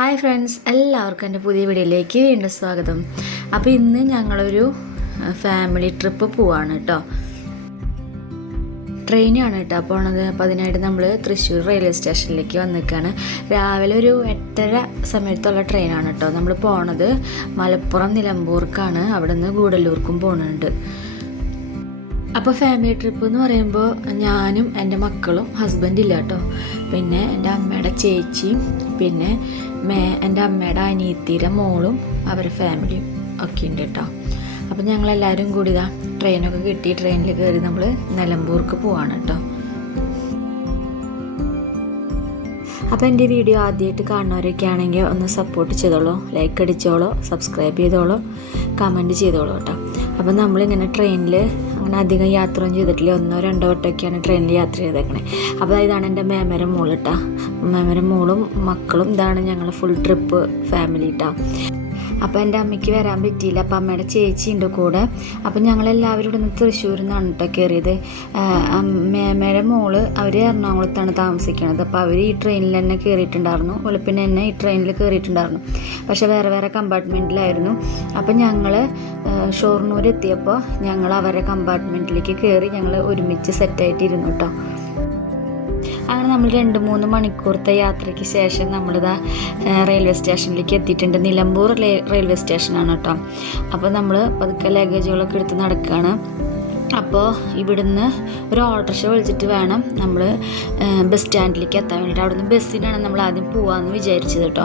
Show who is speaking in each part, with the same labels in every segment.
Speaker 1: Hi friends എല്ലാവർക്കും എന്റെ പുതിയ വീഡിയോയിലേക്ക് വീണ്ടും സ്വാഗതം. അപ്പോൾ ഇന്ന് ഞങ്ങളൊരു ഫാമിലി ട്രിപ്പ് പോവാണ് കേട്ടോ ട്രെയിനാണ് കേട്ടോ പോണത്. അപ്പോൾ അതിനായിട്ട് നമ്മൾ തൃശ്ശൂർ റെയിൽവേ സ്റ്റേഷനിലേക്ക് വന്നിരിക്കുകയാണ് രാവിലെ ഒരു എട്ടര സമയത്തുള്ള ട്രെയിനാണ് കേട്ടോ നമ്മൾ പോണത് മലപ്പുറം നിലമ്പൂർക്കാണ്. അവിടെ നിന്ന് ഗൂഡല്ലൂർക്കും പോകുന്നുണ്ട് അപ്പോൾ ഫാമിലി ട്രിപ്പ് എന്ന് പറയുമ്പോൾ ഞാനും എന്റെ മക്കളും ഹസ്ബൻഡില്ല കേട്ടോ പിന്നെ എന്റെ അമ്മയുടെ ചേച്ചിയും പിന്നെ മേ എന്റെ അമ്മയുടെ അനിയത്തിയുടെ മോളും അവരുടെ ഫാമിലിയും ഒക്കെ ഉണ്ട് കേട്ടോ അപ്പം ഞങ്ങളെല്ലാവരും കൂടി ഇതാ ട്രെയിനൊക്കെ കിട്ടി. ട്രെയിനിൽ കയറി നമ്മൾ നിലമ്പൂർക്ക് പോവാണ് കേട്ടോ അപ്പോൾ എന്റെ വീഡിയോ ആദ്യമായിട്ട് കാണുന്നവരൊക്കെ ആണെങ്കിൽ ഒന്ന് സപ്പോർട്ട് ചെയ്തോളൂ. ലൈക്ക് അടിച്ചോളൂ സബ്സ്ക്രൈബ് ചെയ്തോളൂ കമന്റ് ചെയ്തോളൂ കേട്ടോ അപ്പോൾ നമ്മളിങ്ങനെ ട്രെയിനിൽ അങ്ങനെ അധികം യാത്രയൊന്നും ചെയ്തിട്ടില്ല. ഒന്നോ രണ്ടോ വട്ടമൊക്കെയാണ് ട്രെയിനിൽ യാത്ര ചെയ്തേക്കണേ. അപ്പോൾ ഇതാണ് എന്റെ മേമര മോളിട്ടാ മേമര മോളും മക്കളും ഇതാണ് ഞങ്ങൾ ഫുൾ ട്രിപ്പ് ഫാമിലി കേട്ടോ അപ്പോൾ എന്റെ അമ്മയ്ക്ക് വരാൻ പറ്റിയില്ല. അപ്പോൾ അമ്മയുടെ ചേച്ചി ഉണ്ട് കൂടെ. അപ്പോൾ ഞങ്ങളെല്ലാവരും ഇവിടെ നിന്ന് തൃശ്ശൂരിൽ നിന്നാണ് കേട്ടോ കയറിയത് മേമയുടെ മോൾ അവർ എറണാകുളത്താണ് താമസിക്കുന്നത് അപ്പോൾ അവർ ഈ ട്രെയിനിൽ തന്നെ കയറിയിട്ടുണ്ടായിരുന്നു വെളുപ്പിന് തന്നെ ഈ ട്രെയിനിൽ കയറിയിട്ടുണ്ടായിരുന്നു പക്ഷേ വേറെ വേറെ കമ്പാർട്ട്മെന്റിലായിരുന്നു അപ്പോൾ ഞങ്ങൾ ഷൊർണൂർ എത്തിയപ്പോൾ ഞങ്ങൾ അവരുടെ കമ്പാർട്ട്മെന്റിലേക്ക് കയറി ഞങ്ങൾ ഒരുമിച്ച് സെറ്റായിട്ട് ഇരുന്നു കേട്ടോ അങ്ങനെ നമ്മൾ രണ്ട് മൂന്ന് മണിക്കൂറത്തെ യാത്രയ്ക്ക് ശേഷം നമ്മളിതാ റെയിൽവേ സ്റ്റേഷനിലേക്ക് എത്തിയിട്ടുണ്ട്. നിലമ്പൂർ റെയിൽവേ സ്റ്റേഷനാണ് കേട്ടോ അപ്പോൾ നമ്മൾ പതുക്കെ ലഗേജുകളൊക്കെ എടുത്ത് നടക്കുകയാണ് അപ്പോൾ ഇവിടുന്ന് ഒരു ഓട്ടോറിക്ഷ വിളിച്ചിട്ട് വേണം നമ്മൾ ബസ് സ്റ്റാൻഡിലേക്ക് എത്താൻ വേണ്ടിയിട്ട്. അവിടുന്ന് ബസ്സിനാണ് നമ്മൾ ആദ്യം പോവാമെന്ന് വിചാരിച്ചത് കേട്ടോ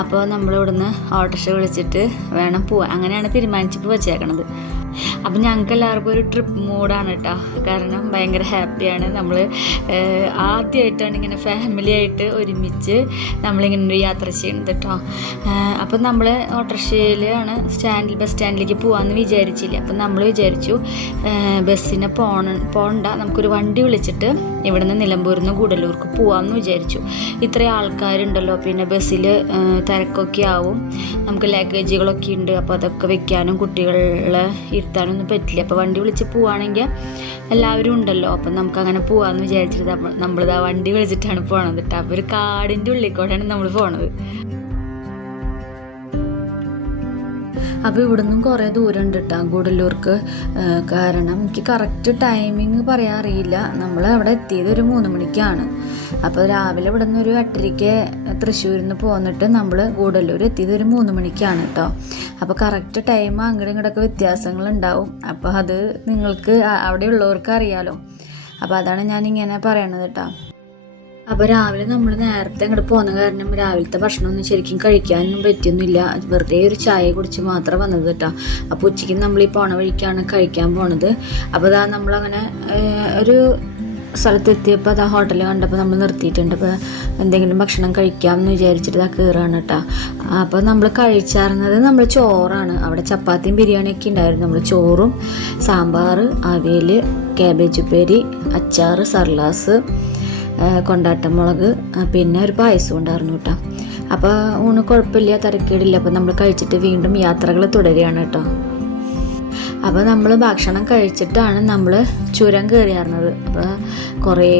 Speaker 1: അപ്പോൾ നമ്മൾ ഇവിടുന്ന് ഓട്ടോറിക്ഷ വിളിച്ചിട്ട് വേണം പോവാൻ. അങ്ങനെയാണ് തീരുമാനിച്ചിട്ട് വെച്ചേക്കണത്. അപ്പം ഞങ്ങൾക്ക് എല്ലാവർക്കും ഒരു ട്രിപ്പ് മൂഡാണ് കേട്ടോ കാരണം ഭയങ്കര ഹാപ്പിയാണ് നമ്മൾ ആദ്യമായിട്ടാണ് ഇങ്ങനെ ഫാമിലി ആയിട്ട് ഒരുമിച്ച് നമ്മളിങ്ങനെ ഒരു യാത്ര ചെയ്യുന്നത് കേട്ടോ അപ്പം നമ്മൾ ഓട്ടോറിക്ഷയിലാണ് സ്റ്റാൻഡിൽ ബസ് സ്റ്റാൻഡിലേക്ക് പോകാമെന്ന് വിചാരിച്ചില്ല. അപ്പം നമ്മൾ വിചാരിച്ചു ബസ്സിനെ പോണ പോകണ്ട നമുക്കൊരു വണ്ടി വിളിച്ചിട്ട് ഇവിടുന്ന് നിലമ്പൂരിൽ നിന്ന് ഗൂഡല്ലൂർക്ക് പോകാമെന്ന് വിചാരിച്ചു. ഇത്രയും ആൾക്കാരുണ്ടല്ലോ. പിന്നെ ബസ്സിൽ തിരക്കൊക്കെ ആവും. നമുക്ക് ലഗേജുകളൊക്കെ ഉണ്ട്. അപ്പോൾ അതൊക്കെ വെക്കാനും കുട്ടികളെ ഇരുത്താനൊന്നും പറ്റില്ല. അപ്പോൾ വണ്ടി വിളിച്ച് പോവുകയാണെങ്കിൽ എല്ലാവരും ഉണ്ടല്ലോ. അപ്പം നമുക്ക് അങ്ങനെ പോകാമെന്ന് വിചാരിച്ചിട്ട് നമ്മളിതാ വണ്ടി വിളിച്ചിട്ടാണ് പോണത് കേട്ടോ അപ്പോൾ ഒരു കാടിന്റെ ഉള്ളിൽ കൂടെയാണ് നമ്മൾ പോണത്. അപ്പോൾ ഇവിടുന്നും കുറേ ദൂരം ഉണ്ട് കേട്ടോ ഗൂഡല്ലൂർക്ക് കാരണം എനിക്ക് കറക്റ്റ് ടൈമിങ് പറയാൻ അറിയില്ല. നമ്മൾ അവിടെ എത്തിയത് ഒരു മൂന്ന് മണിക്കാണ്. അപ്പോൾ രാവിലെ ഇവിടെ നിന്ന് ഒരു എട്ടരയ്ക്ക് തൃശ്ശൂരിൽ നിന്ന് പോന്നിട്ട് നമ്മൾ ഗൂഡല്ലൂർ എത്തിയത് ഒരു മൂന്ന് മണിക്കാണ് കേട്ടോ അപ്പോൾ കറക്റ്റ് ടൈം അങ്ങോട്ടും ഇങ്ങോട്ടൊക്കെ വ്യത്യാസങ്ങളുണ്ടാവും. അപ്പോൾ അത് നിങ്ങൾക്ക് അവിടെയുള്ളവർക്ക് അറിയാലോ. അപ്പോൾ അതാണ് ഞാനിങ്ങനെ പറയണത് കേട്ടോ അപ്പോൾ രാവിലെ നമ്മൾ നേരത്തെ അങ്ങോട്ട് പോകുന്ന കാരണം രാവിലത്തെ ഭക്ഷണമൊന്നും ശരിക്കും കഴിക്കാനൊന്നും പറ്റിയൊന്നുമില്ല. വെറുതെ ഒരു ചായ കുടിച്ച് മാത്രം വന്നത് കേട്ടോ. അപ്പോൾ ഉച്ചയ്ക്ക് നമ്മൾ ഈ പോണ വഴിക്കാണ് കഴിക്കാൻ പോണത്. അപ്പോൾ അതാ നമ്മളങ്ങനെ ഒരു സ്ഥലത്തെത്തിയപ്പോൾ അത് ആ ഹോട്ടൽ കണ്ടപ്പോൾ നമ്മൾ നിർത്തിയിട്ടുണ്ട്. അപ്പോൾ എന്തെങ്കിലും ഭക്ഷണം കഴിക്കാം എന്ന് വിചാരിച്ചിട്ട് ഇതാ കയറാണ് കേട്ടോ. അപ്പോൾ നമ്മൾ കഴിച്ചാറുന്നത് നമ്മൾ ചോറാണ്. അവിടെ ചപ്പാത്തിയും ബിരിയാണിയൊക്കെ ഉണ്ടായിരുന്നു. നമ്മൾ ചോറും സാമ്പാർ അവിയൽ ക്യാബേജ് ഉപ്പേരി അച്ചാർ സർലാസ് കൊണ്ടാട്ടമുളക് പിന്നെ ഒരു പായസം ഉണ്ടായിരുന്നു കേട്ടോ. അപ്പോൾ ഊണ് കുഴപ്പമില്ല തിരക്കേടില്ല. അപ്പോൾ നമ്മൾ കഴിച്ചിട്ട് വീണ്ടും യാത്രകൾ തുടരുകയാണ് കേട്ടോ. അപ്പോൾ നമ്മൾ ഭക്ഷണം കഴിച്ചിട്ടാണ് നമ്മൾ ചുരം കയറിയിരുന്നത് അപ്പോൾ കുറേ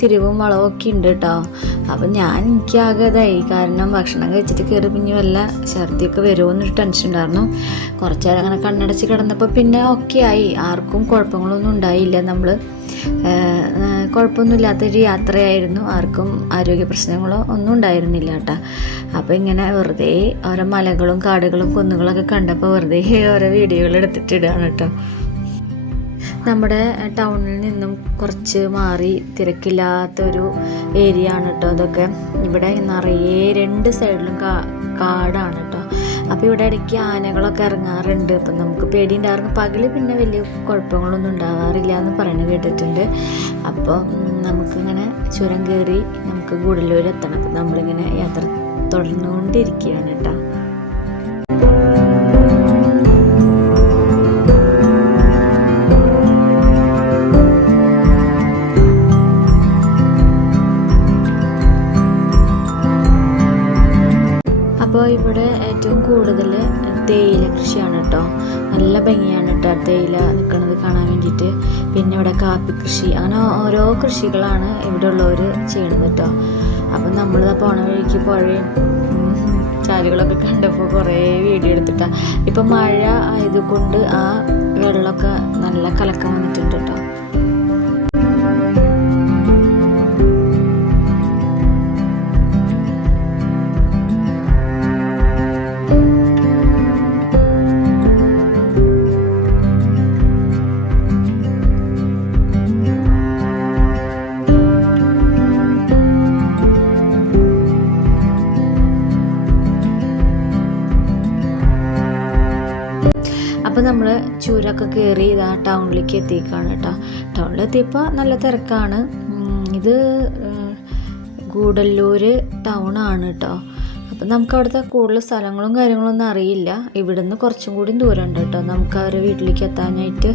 Speaker 1: തിരിവും ഒക്കെ ഉണ്ട് കേട്ടോ. അപ്പോൾ ഞാൻ എനിക്ക് കാരണം ഭക്ഷണം കഴിച്ചിട്ട് കയറി പിന്നെ വല്ല ഛർദിയൊക്കെ വരുമോന്നൊരു ടെൻഷൻ ഉണ്ടായിരുന്നു. കുറച്ച് നേരം അങ്ങനെ കണ്ണടച്ച് കിടന്നപ്പോൾ പിന്നെ ഓക്കെ ആയി. ആർക്കും കുഴപ്പങ്ങളൊന്നും ഉണ്ടായില്ല. നമ്മൾ കുഴപ്പമൊന്നുമില്ലാത്തൊരു യാത്രയായിരുന്നു. ആർക്കും ആരോഗ്യ പ്രശ്നങ്ങളോ ഒന്നും ഉണ്ടായിരുന്നില്ല കേട്ടോ. അപ്പോൾ ഇങ്ങനെ വെറുതെ ഓരോ മലകളും കാടുകളും കുന്നുകളൊക്കെ കണ്ടപ്പോൾ വെറുതെ ഓരോ വീഡിയോകൾ എടുത്തിട്ടിടുകയാണ് കേട്ടോ. നമ്മുടെ ടൗണിൽ നിന്നും കുറച്ച് മാറി തിരക്കില്ലാത്തൊരു ഏരിയ ആണ് കേട്ടോ അതൊക്കെ. ഇവിടെ നിറയെ രണ്ട് സൈഡിലും കാടാണ് കേട്ടോ. അപ്പോൾ ഇവിടെ ഇടയ്ക്ക് ആനകളൊക്കെ ഇറങ്ങാറുണ്ട്. അപ്പം നമുക്ക് പേടി പേടിയുണ്ടായിരുന്നു. പകൽ പിന്നെ വലിയ കുഴപ്പങ്ങളൊന്നും ഉണ്ടാവാറില്ല എന്ന് പറയുന്നത് കേട്ടിട്ടുണ്ട്. അപ്പോൾ നമുക്കിങ്ങനെ ചുരം കയറി നമുക്ക് ഗൂഡല്ലൂർ എത്തണം. അപ്പം നമ്മളിങ്ങനെ യാത്ര തുടർന്നുകൊണ്ടിരിക്കുകയാണ് കേട്ടോ. കൂടുതൽ തേയില കൃഷിയാണ് കേട്ടോ. നല്ല ഭംഗിയാണ് കേട്ടോ തേയില നിൽക്കുന്നത് കാണാൻ വേണ്ടിയിട്ട്. പിന്നെ ഇവിടെ കാപ്പി കൃഷി. അങ്ങനെ ഓരോ കൃഷികളാണ് ഇവിടെ ഉള്ളവർ ചെയ്യണത് കേട്ടോ. അപ്പം നമ്മൾ പോണ വഴിക്ക് പുഴയും ചാലുകളൊക്കെ കണ്ടപ്പോൾ കുറേ വീഡിയോ എടുത്തിട്ടാണ് ഇപ്പം മഴ ആയതുകൊണ്ട് ആ വെള്ളമൊക്കെ നല്ല കലക്കം വന്നിട്ടുണ്ട് കേട്ടോ. ചൂരൊക്കെ കയറി ഇതാ ടൗണിലേക്ക് എത്തിക്കാണ് കേട്ടോ. ടൗണിലെത്തിയപ്പോൾ നല്ല തിരക്കാണ്. ഇത് ഗൂഡല്ലൂർ ടൗൺ ആണ് കേട്ടോ. അപ്പം നമുക്ക് അവിടുത്തെ കൂടുതൽ സ്ഥലങ്ങളും കാര്യങ്ങളും ഒന്നും അറിയില്ല. ഇവിടുന്ന് കുറച്ചും കൂടി ദൂരം ഉണ്ട് കേട്ടോ. നമുക്ക് അവരെ വീട്ടിലേക്ക് എത്താനായിട്ട്.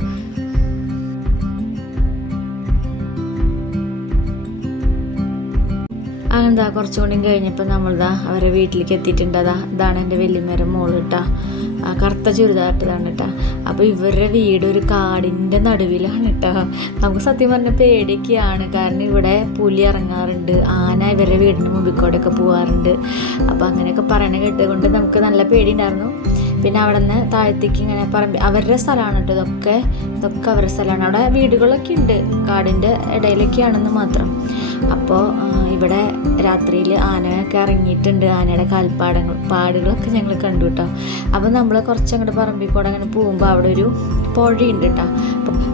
Speaker 1: അങ്ങനെന്താ കുറച്ചും കൂടി കഴിഞ്ഞപ്പോൾ നമ്മളിതാ അവരെ വീട്ടിലേക്ക് എത്തിയിട്ടുണ്ട്. ഇതാണ് എന്റെ വല്യമ്മേരെ മോൾ കേട്ടാ. ആ കറുത്ത ചുരിദാറിട്ടതാണ് കേട്ടോ അപ്പോൾ ഇവരുടെ വീട് ഒരു കാടിന്റെ നടുവിലാണ് കേട്ടോ നമുക്ക് സത്യം പറഞ്ഞ പേടിയൊക്കെയാണ്. കാരണം ഇവിടെ പുലി ഇറങ്ങാറുണ്ട്. ആന ഇവരുടെ വീടിന്റെ മുമ്പിൽ കൂടെയൊക്കെ പോകാറുണ്ട് അപ്പോൾ അങ്ങനെയൊക്കെ പറയണ കേട്ടുകൊണ്ട് നമുക്ക് നല്ല പേടി ഉണ്ടായിരുന്നു പിന്നെ അവിടെ നിന്ന് താഴത്തേക്ക് ഇങ്ങനെ പറമ്പ് അവരുടെ സ്ഥലമാണ് കേട്ടോ ഇതൊക്കെ. ഇതൊക്കെ അവരുടെ സ്ഥലമാണ്. അവിടെ വീടുകളൊക്കെ ഉണ്ട്. കാടിന്റെ ഇടയിലൊക്കെയാണെന്ന് മാത്രം. അപ്പോൾ ഇവിടെ രാത്രിയിൽ ആനയൊക്കെ ഇറങ്ങിയിട്ടുണ്ട്. ആനയുടെ കാൽപ്പാടങ്ങൾ പാടുകളൊക്കെ ഞങ്ങൾ കണ്ടു കേട്ടോ അപ്പോൾ നമ്മൾ കുറച്ചങ്ങോട്ട് പറമ്പിൽ കൂടെ അങ്ങനെ പോകുമ്പോൾ അവിടെ ഒരു പുഴയുണ്ട് കേട്ടോ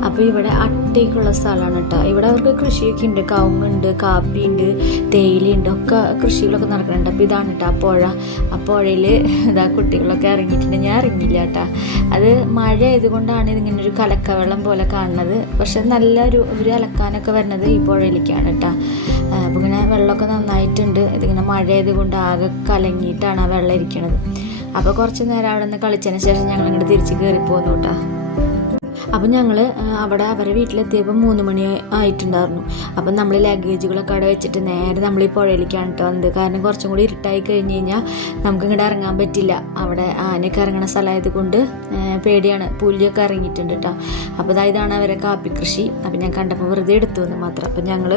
Speaker 1: അപ്പോൾ ഇവിടെ അട്ടയ്ക്കുള്ള സ്ഥലമാണ് കേട്ടോ ഇവിടെ അവർക്ക് കൃഷിയൊക്കെ ഉണ്ട്. കവുങ്ങുണ്ട് കാപ്പിയുണ്ട് തേയിലയുണ്ട്. ഒക്കെ കൃഷികളൊക്കെ നടക്കുന്നുണ്ട്. അപ്പോൾ ഇതാണ് കേട്ടോ ആ പുഴ. ആ പുഴയിൽ ഇതാ കുട്ടികളൊക്കെ ഇറങ്ങിയിട്ടുണ്ട്. ഞാൻ ഇറങ്ങിയില്ല കേട്ടോ അത് മഴ ആയതുകൊണ്ടാണ് ഇതിങ്ങനെ ഒരു കലക്കവെള്ളം പോലെ കാണുന്നത്. പക്ഷെ നല്ല ഒരു ഒരു അലക്കാനൊക്കെ വരുന്നത് ഈ പുഴയിലേക്കാണ് കേട്ടോ അപ്പോൾ ഇങ്ങനെ വെള്ളമൊക്കെ നന്നായിട്ടുണ്ട്. ഇതിങ്ങനെ മഴ ആയതുകൊണ്ട് ആകെ കലങ്ങിയിട്ടാണ് ആ വെള്ളം ഇരിക്കണത്. അപ്പോൾ കുറച്ച് നേരം അവിടെ നിന്ന് കളിച്ചതിന് ശേഷം ഞങ്ങൾ ഇങ്ങോട്ട് തിരിച്ച് കയറി പോന്നു കേട്ടോ അപ്പം ഞങ്ങൾ അവിടെ അവരെ വീട്ടിലെത്തിയപ്പോൾ മൂന്ന് മണി ആയിട്ടുണ്ടായിരുന്നു. അപ്പം നമ്മൾ ലഗേജുകളൊക്കെ അവിടെ വെച്ചിട്ട് നേരെ നമ്മൾ ഈ പുഴയിലേക്കാണ് കേട്ടോ വന്നത്. കാരണം കുറച്ചും കൂടി ഇരുട്ടായി കഴിഞ്ഞ് കഴിഞ്ഞാൽ നമുക്ക് ഇങ്ങോട്ട് ഇറങ്ങാൻ പറ്റില്ല. അവിടെ ആനയൊക്കെ ഇറങ്ങണ സ്ഥലമായത് കൊണ്ട് പേടിയാണ്. പുലിയൊക്കെ ഇറങ്ങിയിട്ടുണ്ട് കേട്ടോ അപ്പോൾ ഇതാണ് അവരെ കാപ്പി കൃഷി. അപ്പം ഞാൻ കണ്ടപ്പോൾ വെറുതെ എടുത്തു എന്ന് മാത്രം. അപ്പം ഞങ്ങൾ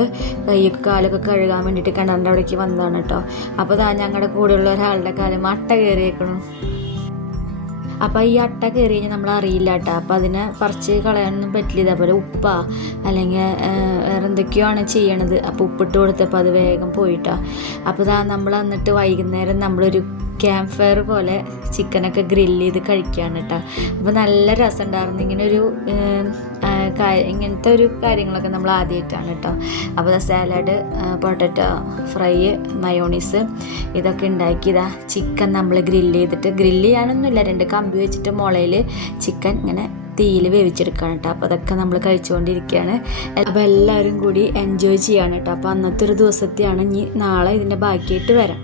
Speaker 1: കൈയൊക്കെ കാലൊക്കെ കഴുകാൻ വേണ്ടിയിട്ട് കിണറിന്റെ അവിടേക്ക് വന്നതാണ് കേട്ടോ അപ്പോൾ ദാ ഞങ്ങളുടെ കൂടെയുള്ള ഒരാളുടെ കാലം അട്ട കയറിയേക്കണം. അപ്പോൾ ഈ അട്ട കയറി കഴിഞ്ഞാൽ നമ്മൾ അറിയില്ല കേട്ടോ അപ്പോൾ അതിനെ പറിച്ച് കളയാനൊന്നും പറ്റില്ല. ഇതേപോലെ ഉപ്പാ അല്ലെങ്കിൽ വേറെ എന്തൊക്കെയോ ആണ് ചെയ്യണത്? അപ്പോൾ ഉപ്പിട്ട് കൊടുത്തപ്പോൾ അത് വേഗം പോയിട്ടാ. അപ്പോൾ ഇതാ നമ്മൾ എന്നിട്ട് വൈകുന്നേരം നമ്മളൊരു ക്യാമ്പ് ഫയർ പോലെ ചിക്കനൊക്കെ ഗ്രില്ല് ചെയ്ത് കഴിക്കുകയാണ് കേട്ടോ അപ്പോൾ നല്ല രസമുണ്ടായിരുന്നു ഇങ്ങനെ ഒരു ഇങ്ങനത്തെ ഒരു കാര്യങ്ങളൊക്കെ നമ്മൾ ആദ്യമായിട്ടാണ് കേട്ടോ അപ്പോൾ സാലഡ് പൊട്ടറ്റോ ഫ്രൈ മയോണീസ് ഇതൊക്കെ ഉണ്ടാക്കിയതാ ചിക്കൻ നമ്മൾ ഗ്രില്ല് ചെയ്തിട്ട്. ഗ്രില്ല് ചെയ്യാനൊന്നുമില്ല. രണ്ട് കമ്പി വെച്ചിട്ട് മുളയിൽ ചിക്കൻ ഇങ്ങനെ തീയിൽ വേവിച്ചെടുക്കുകയാണ് കേട്ടോ അപ്പോൾ അതൊക്കെ നമ്മൾ കഴിച്ചുകൊണ്ടിരിക്കുകയാണ് അപ്പോൾ എല്ലാവരും കൂടി എൻജോയ് ചെയ്യാണ് കേട്ടോ അപ്പോൾ അന്നത്തെ ഒരു ദിവസത്തെയാണ് ഇനി നാളെ ഇതിന്റെ ബാക്കിയായിട്ട് വരാം.